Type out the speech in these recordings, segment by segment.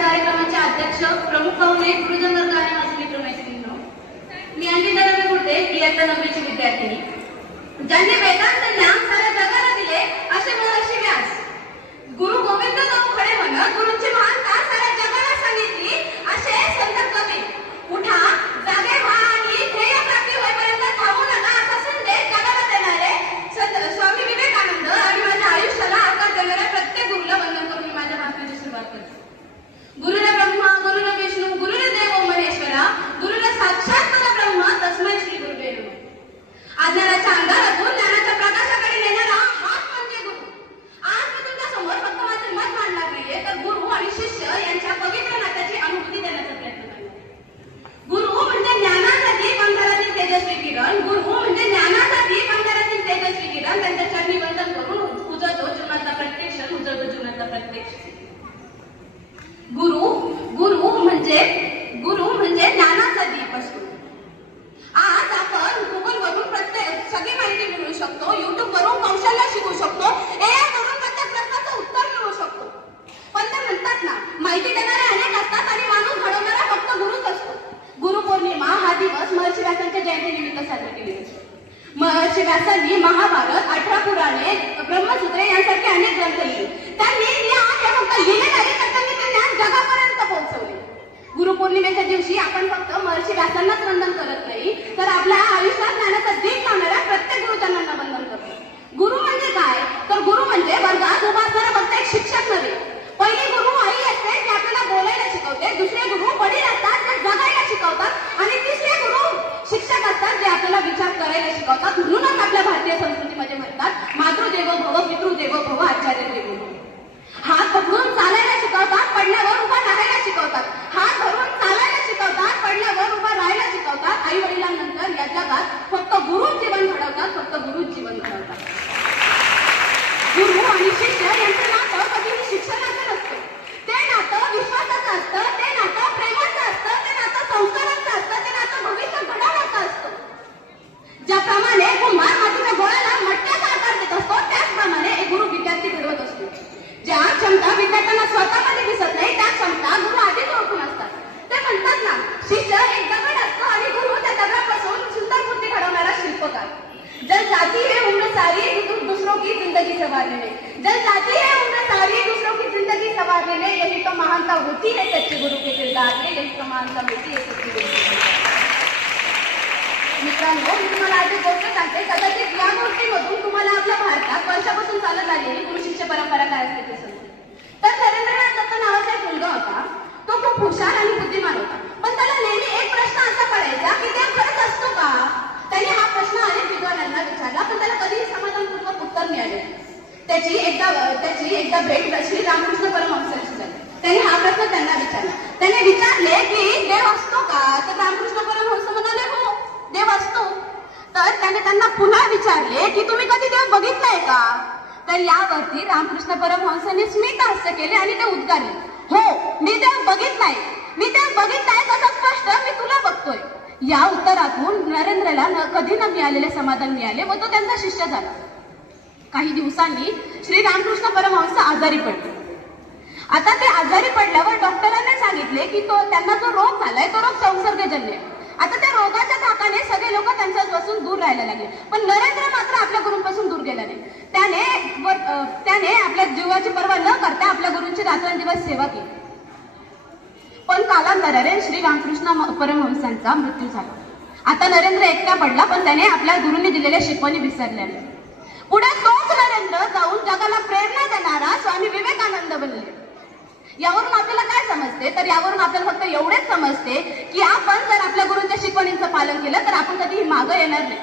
कार्यक्रमाचे अध्यक्ष प्रमुख पाहुणे गुरुजन वर्ग आणि माझे मित्र मैत्रिणींनो, मी अंकिता रवी गुडे, इयत्ता 9वीची विद्यार्थिनी. ज्यांनी वेदांत ज्ञान साऱ्या जगाला दिले असे महर्षी व्यास. गुरु गोविंदराव खडे म्हणत गुरूंची महानता साऱ्या जगाला सांगितली असे संत कवी. उठा, जागे व्हा आणि ध्येय प्राप्ती होईपर्यंत थांबू नका असा संदेश जगाला देणारे स्वामी विवेकानंद आणि माझ्या आयुष्याला आकार देणाऱ्या प्रत्येक गुरुला वंदन करून मी माझ्या भाषणाची सुरुवात करते. गुरुरे ब्रह्मा गुरुरे विष्णू गुरुरे देवो महेश्वरा गुरुरे साक्षात परब्रह्म तस्मै श्री गुरुवे नमः. अज्ञानाच्या अंधारातून ज्ञानाच्या प्रकाशाकडे नेणारा हाच म्हणजे गुरु. आज मी तुमच्या समोर फक्त माझे मत मांडणार नाहीये, तर गुरु आणि शिष्य यांच्या पवित्र नात्याची अनुभूती देण्याचा प्रयत्न करणार. गुरु म्हणजे ज्ञानासाठी अंधारातील तेजस्वी किरण. गुरु म्हणजे ज्ञानासाठी अंधारातील तेजस्वी किरण. त्यांच्या चरणी वंदन करून उजळतो जीवनाचा प्रत्यक्ष, उजळतो जीवनाचा प्रत्यक्ष. गुरु म्हणजे ज्ञानाचा दीप असतो. आज आपण गुगल वरून सगळी माहिती मिळवू शकतो, युट्यूब वरून कौशल्य शिकू शकतो, AI वरून प्रत्येक प्रश्नाचं उत्तर मिळवू शकतो. पण ते म्हणतात ना, माहिती देणारे अनेक असतात आणि माणूस घडवणारा फक्त गुरुच असतो. गुरुपौर्णिमा हा दिवस महर्षी व्यासांच्या जयंतीनिमित्त साजरा केला जातो. महर्षी व्यासांनी महाभारत, 18 पुराणे, ब्रह्मसूत्रे यांसारखे अनेक ग्रंथ लिहिले. त्यांनी फक्त लिहिले नाही, तर त्यांनी ते ज्ञान जगापर्यंत पोहोचवले. गुरुपौर्णिमेच्या दिवशी आपण फक्त महर्षी व्यासांनाच वंदन करत नाही, तर आपल्या आयुष्यात ज्ञानाचा दीप लावणाऱ्या प्रत्येक गुरुजनांना वंदन करतो. गुरु म्हणजे काय? तर गुरु म्हणजे वर्गात उभा असणारा फक्त एक शिक्षक नव्हे. पहिली गुरु आई असते, जे आपल्याला बोलायला शिकवते. दुसरे गुरु वडील असतात, जे जगायला शिकवतात. आणि तिसरे गुरु शिक्षक असतात, जे आपल्याला विचार करायला शिकवतात. म्हणूनच आपल्या भारतीय संस्कृतीमध्ये म्हणतात, मातृदेवो भव, पितृदेवो भव, आचार्य देवो भव. हात पकडून चालायला शिकवतात, पडल्यावर उभा राहायला शिकवतात. हात धरून चालायला शिकवतात, पडल्यावर उभा राहायला शिकवतात. आई वडिलांनंतर या जगात फक्त गुरुच जीवन घडवतात, फक्त गुरुच जीवन घडवतात. गुरु आणि शिष्य यांचं नातं कधीही शिक्षणाचं नसतं. ते नातं विश्वासाचं असतं, ते नातं प्रेमाचं असतं, ते नातं संस्काराचं असतं, ते नातं भविष्य घडवण्याचं असतं. ज्याप्रमाणे कुंभार मातीच्या गोळ्याला मटक्याचा आकार देत असतो, त्याचप्रमाणे एक गुरु विद्यार्थी घडवत असतो. ज्या क्षमता विद्यार्थ्यांना स्वतःमध्ये दिसत नाही, त्या क्षमता गुरु आधीच ओळखून असतात. ते म्हणतात ना, शिष्य एक दगड असतो आणि गुरु त्या दगडापासून सुंदर मूर्ती घडवणारा शिल्पकार. जल जाती है उम्र सारी दूसरों की जिंदगी संवारने में. जल जाती है उम्र सारी दूसरों की जिंदगी संवारने में. यही तो महानता होती है सच्चे गुरु के किरदार में. यही तो महानता होती है सच्चे गुरु के किरदार. मित्रांनो, मी तुम्हाला आज एक गोष्ट सांगते. कदाचित या गोष्टीमधून तुम्हाला आपल्या भारतात वर्षापासून चालत आलेली गुरु शिष्य परंपरा काय असते ते सांगते. तर नरेंद्रनाथ दत्त नावाचा एक मुलगा होता. तो खूप हुशार आणि बुद्धिमान होता. पण त्याला नेहमी एक प्रश्न असा पडायचा की देव खरंच असतो का? त्याने हा प्रश्न अनेक विद्वानांना विचारला, पण त्याला कधीही समाधानपूर्वक उत्तर मिळाले. त्याची एकदा भेट श्री रामकृष्ण परमहंसांशी झाली. त्याने हा प्रश्न त्यांना विचारला. त्याने विचारले की देव असतो का? तर रामकृष्ण परमहंस म्हणाले, हो देव असतो. तर त्याने त्यांना पुन्हा विचारले की तुम्ही कधी देव बघितलाय का? तर यावरती रामकृष्ण परमहंसांनी स्मित हास्य केले आणि ते उद्गारले, हो मी देव बघितलाय. मी देव बघितलाय तसं स्पष्ट मी तुला बघतोय. या उत्तरातून नरेंद्रला कधी न मिळालेले समाधान मिळाले व तो त्यांचा शिष्य झाला. काही दिवसांनी श्री रामकृष्ण परमहंस आजारी पडले. आता ते आजारी पडल्यावर डॉक्टरांनी सांगितले की त्यांना जो रोग झालाय तो रोग संसर्गजन्य. आता त्या रोगाच्या धाकाने सगळे लोक त्यांच्यापासून दूर राहायला लागले. पण नरेंद्र मात्र आपल्या गुरूंपासून दूर गेला नाही. त्याने आपल्या जीवाची पर्वा न करता आपल्या गुरूंची रात्रंदिवस सेवा केली. पण कालांतराने श्री रामकृष्ण परमहंसांचा मृत्यू झाला. आता नरेंद्र एकटा पडला, पण त्याने आपल्या गुरूंनी दिलेल्या शिकवणी विसरल्या नाही. पुढे तोच नरेंद्र जाऊन जगाला प्रेरणा देणारा स्वामी विवेकानंद बनले. यावरून आपल्याला काय समजते? तर यावरून आपल्याला फक्त एवढेच समजते की आपण जर आपल्या गुरूंच्या शिकवणींचं पालन केलं तर आपण कधीही मागं येणार नाही.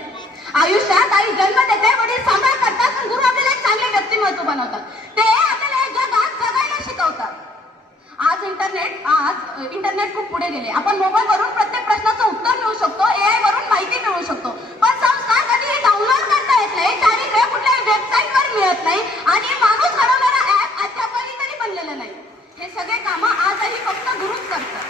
आयुष्यात आई जन्म देते, वडील सांभाळ करतात, पण गुरु आपल्याला एक चांगले व्यक्तिमत्व बनवतात. ते आपल्याला जगात जगायला शिकवतात. आज इंटरनेट खूप पुढे गेले. आपण मोबाईलवरून प्रत्येक प्रश्नाचं उत्तर मिळवू शकतो, AI वरून माहिती मिळवू शकतो. पण संस्कार कधीही डाउनलोड करता येत नाही, चारित्र्य कुठल्याही वेबसाईटवर मिळत नाही आणि माणूस घडवणारा ऍप अद्यापही तरी बनलेलं नाही. हे सगळे कामं आजही फक्त गुरुच करतात.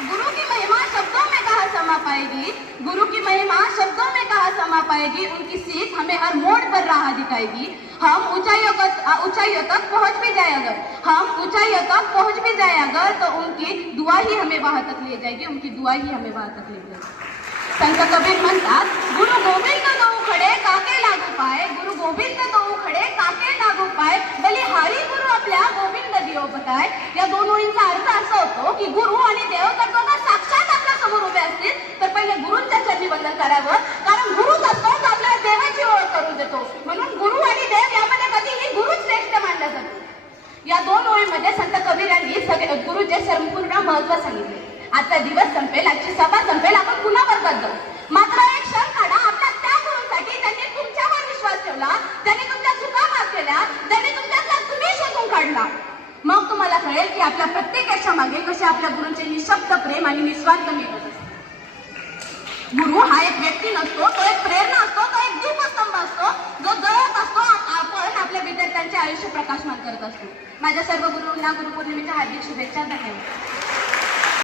गुरु की महिमा शब्दों में कहाँ समा पाएगी, गुरु की महिमा शब्दों में कहाँ समा पाएगी, उनकी सीख हमें हर मोड़ पर राह दिखाएगी। हम ऊंचाइयों तक पहुंच भी जाए अगर, हम ऊंचाइयों तक पहुंच भी जाए अगर, तो उनकी दुआ ही हमें वहां तक ले जाएगी, उनकी दुआ ही हमें वहां तक ले जाएगी। संत कबीर म्हणतात, गुरु गोविंद दो खडे काके लागू पाय, गुरु गोविंद दो खडे काके लागू पाय, बलिहारी गुरु आपल्या गोविंद दियो बताय। या दोन ओळींचा अर्थ असा होतो की गुरु आणि देव जर दोघं साक्षात आपल्या समोर उभे असतील तर पहिले गुरूंच्या चरणी वंदन करावं, कारण गुरुच असतो तो आपल्याला देवाची ओळख करून देतो, म्हणून गुरु आणि देव यामध्ये कधीही गुरु श्रेष्ठ मानला जातो। या दोन ओळींमध्ये संत कबीरांनी गुरुचे संपूर्ण महत्व सांगितले। आजचा दिवस संपेल, आजची सभा संपेल, आपण पुन्हा वर्गात जाऊ, मात्र एक क्षण काढा आपल्या त्या गुरुसाठी ज्यांनी तुमच्यावर विश्वास ठेवला, ज्यांनी तुमच्या चुका माफ केल्या, ज्यांनी तुमच्यातला तुम्ही शोधून काढला। मग तुम्हाला कळेल की आपल्या प्रत्येकाच्या मागे कसे आपल्या गुरूंचे निःशब्द प्रेम आणि निस्वार्थ मेहनत असते। गुरु हा एक व्यक्ती नसतो, तो एक प्रेरणा असतो, तो एक दीपस्तंभ असतो, जो जळत असतो, आपण आपल्या विद्यार्थ्यांचे आयुष्य प्रकाशमान करत असतो। माझ्या सर्व गुरूंना गुरुपौर्णिमेच्या हार्दिक शुभेच्छा, धन्यवाद।